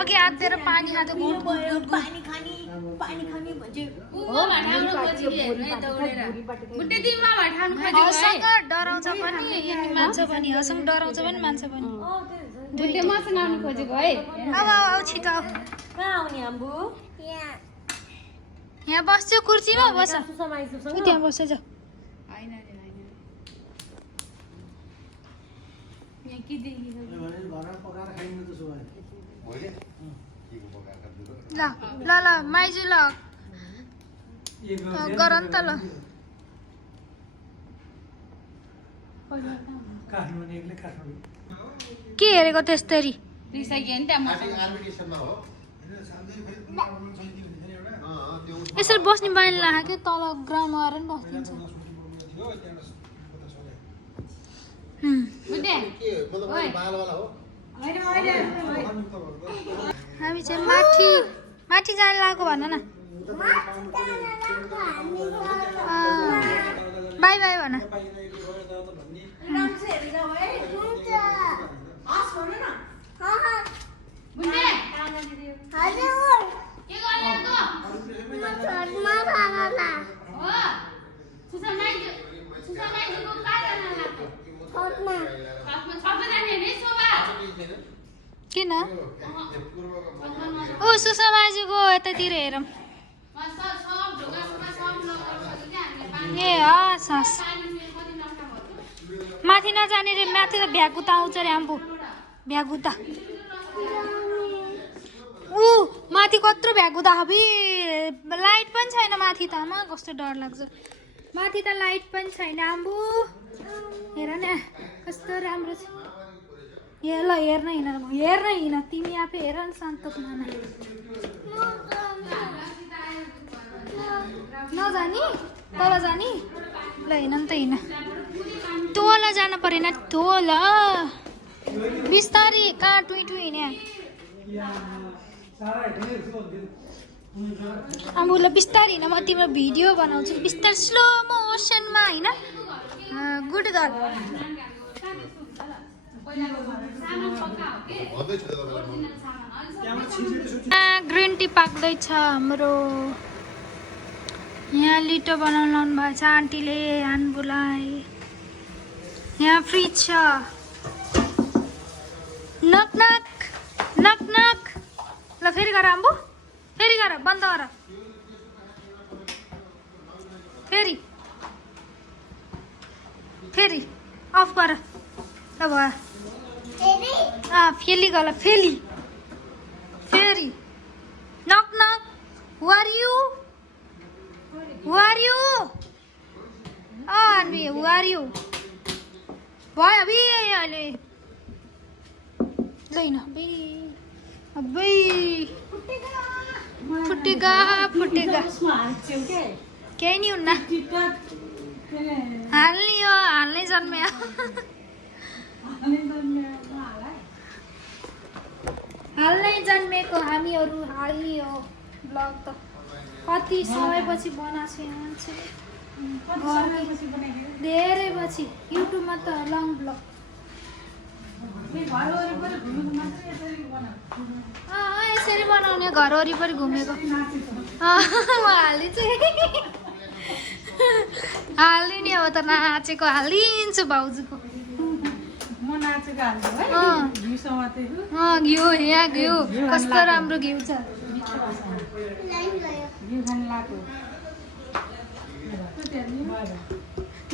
अघि हातेर पानी खाँदै पानी खानी भन्छ हसँग डराउँछ पनि मान्छ पनि हसँग डराउँछ पनि मान्छ पनि बुढे मसँग आउनु खोजेको है अब छिटो कहाँ आउने आम्बु यहाँ बस्छु कुर्सीमा बस सुसमाइसुसँग त्यहाँ बस्छ जा हैन रे हैन यहाँ के देखिन्छ ल ल ल माइजू ल गर नि त ल के हेरेको त्यस्तरी रिसाइक्यो नि त्यहाँ यसरी बस्ने बानी लाग्यो कि तल ग्राउन्डमा आएर नि बस्दिन्छ बुढे हामी चाहिँ माथि माथि जान लागेको भन न बाई बाई भन बुढे के गरिरहेको हो सुसमाइजुको कहाँ जान लाग्यो छतमा जाने नि शोभा किन ओ सुषमाजीको यतातिर हेरौँ ए हस् हस् माथि नजाने रे माथि त भ्यागुता आउँछ रे आम्बु भ्यागुता ऊ माथि कत्रो भ्यागुता हबी लाइट पनि छैन माथि त आमा कस्तो डर लाग्छ माथि त लाइट पनि छैन आम्बु हेर न कस्तो राम्रो छ ल हेर्न हिँड तिमी आफै हेर न सन्तोष नाना नजानी तल जानी ल हिँड नि त हिँड तल जान परेन तल बिस्तारी कहाँ टुई टुई हिँड्या अब उसलाई बिस्तारै हिँड म तिम्रो भिडियो बनाउँछु बिस्तारै स्लो मोसनमा होइन गुड गर्ल ग्रिन टी पाक्दैछ हाम्रो यहाँ लिटो बनाउनु लाउनु भएको छ आन्टीले आन्बुलाई यहाँ फ्रिज छ नक नक नक नक ल फेरि गर आम्बु फेरि गर बन्द गर फेरि फेरि अफ गर ल भयो फेरि गल फेरि फेरि नक नक वार यु अन्वी वार यु भयो अबि अहिले लैन अबै फुटेगा केही नि हुन्न हाल्नै जन्म्यो हाल्नै जन्मेको हामीहरू हाल्ने हो ब्लग त कति समयपछि बनाएको छु मान्छेले धेरै पछि युट्युबमा त लङ ब्लग यसरी बनाउने घर वरिपरि घुमेको हालिदिने अब त नाचेको हालिदिन्छु भाउजूको घिउ यहाँ घिउ कस्तो राम्रो घिउ छ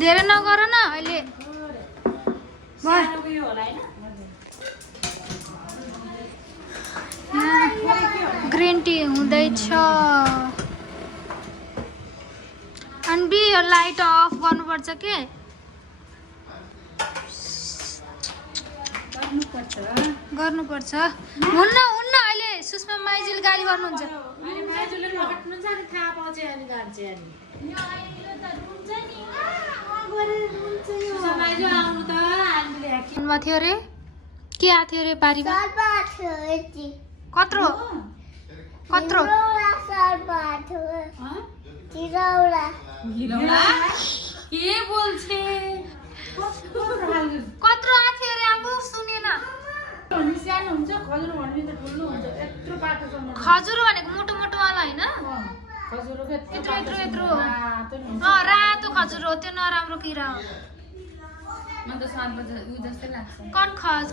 धेरै नगर न अहिले ग्रिन टी हुँदैछ अनि यो लाइट अफ गर्नुपर्छ के गर्नुपर्छ हुन्न अहिले सुषमा माइजूले गाली गर्नुहुन्छ थियो रे के आएको थियो रे बारीमा कत्रो कत्रो के बोल्छे खजुर भनेको मोटो मोटो वाला होइन यत्रो यत्रो यत्रो रातो खजुर हो त्यो नराम्रो किरा हो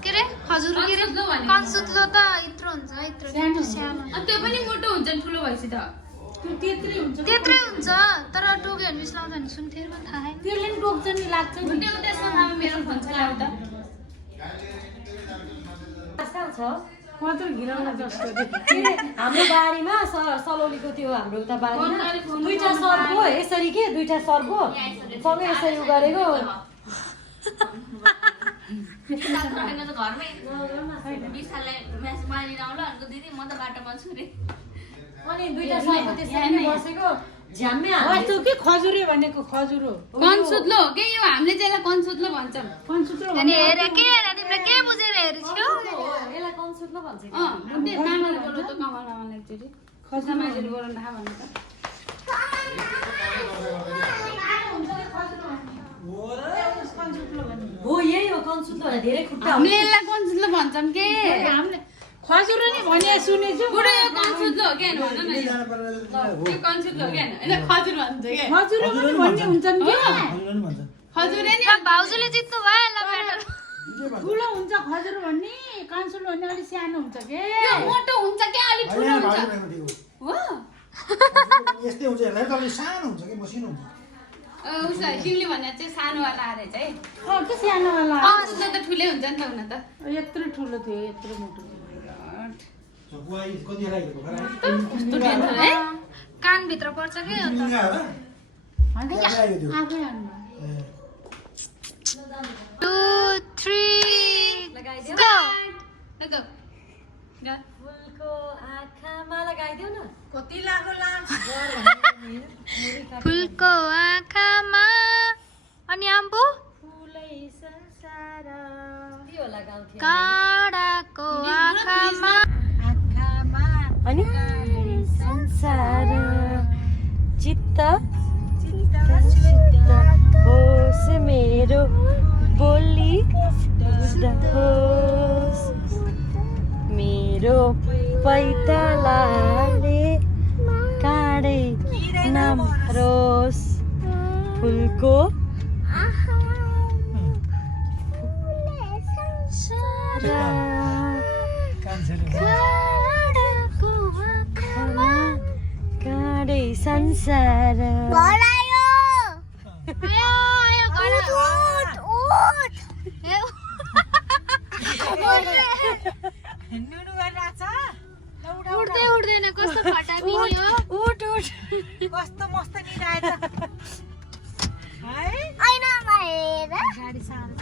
के रे खजुर के रे कन्सुत्लो त यत्रो हुन्छ यत्रो सानो त्यो पनि मोटो हुन्छ नि ठुलो भएपछि त त्यत्रै हुन्छ तर टोक्यो भने लाउँछ नि सुन्थ्यो पनि थाहा छैन त्यसले नि टोक्छ नि लाग्छ नि त्यो त्यसमा खानु मेरो फोन छ ल्याउ त आजकल छ कत्रो घिराउन जस्तो हाम्रो बारीमा सलौलीको त्यो हाम्रो उता बारीमा दुईटा सर्पो यसरी के दुईटा सर्पो सँगै यसरी गरेको घरमै 20 साललाई म्याच मारिन आउला अनि दिदी म त बाटोमा छु रे अनि दुईटा सर्पो त्यसरी बसेको झ्याम्मे हाल्यो के खजुरे भनेको खजुर हो कन्सुत्लो हो के यो हामीले चाहिँ कन्सुत्लो भन्छौँ कन्सुत्रो अनि हेरे के हेरे तिमीले के बुझेर हेरेछौ यसलाई कन्सुत्लो भन्छ कि बुढे मामाले बोल्नु त कमलामा एकचोटि खस्दा मान्छेले बोलाउनु थाहा भन्नु त हो यही हो कन्सुत्लो धेरै खुट्टा हामीले यसलाई कन्सुत्लो भन्छौँ के हामीले खजुर नि भने सुनेछु बुढो यो कन्सुत्लो हो क्या भन न यो कन्सुत्लो हो क्या होइन खजुर भन्छ क्या खजुर पनि भन्ने हुन्छन् के खजुरे नि भाउजूले जित्नु भयो ल ब्याटर ठुलो हुन्छ खजुर भन्ने कान्सुल भन्ने अलिक सानो हुन्छ के यो मोटो हुन्छ क्या अलिक ठुलो हुन्छ हो यस्तै हुन्छ यसलाई त अलि सानो हुन्छ कि मसिनो हुन्छ उसलाई तिमीले भने चाहिँ सानोवाला आएर चाहिँ के सानोवाला कन्सुत्लो त ठुलै हुन्छ नि त हुन त यत्रो ठुलो थियो यत्रो मोटो थियो बुवाई कति राखेको खरा कस्तो टेन्सन है कानभित्र पर्छ के हो त आफै हान्नु 2 3 लगाइदेऊ गो लगो गा फुलको आँखामा लगाइदेऊ न कति लाग्यो फुलको आँखामा अनि आम्बु फुलै संसार यो लगाउँथ्यो काँडाको आँखामा अनि संसार चित्त होस् मेरो बोली होस् मेरो पैतालाले काँडै नमरोस् फुलको काँडै संसार आयो आयो घर उठ्दै उठ्दैन कस्तो फटाबिनी हो उठ उठ कस्तो मस्त निराएछ है ऐनामा हेर गाडी सानो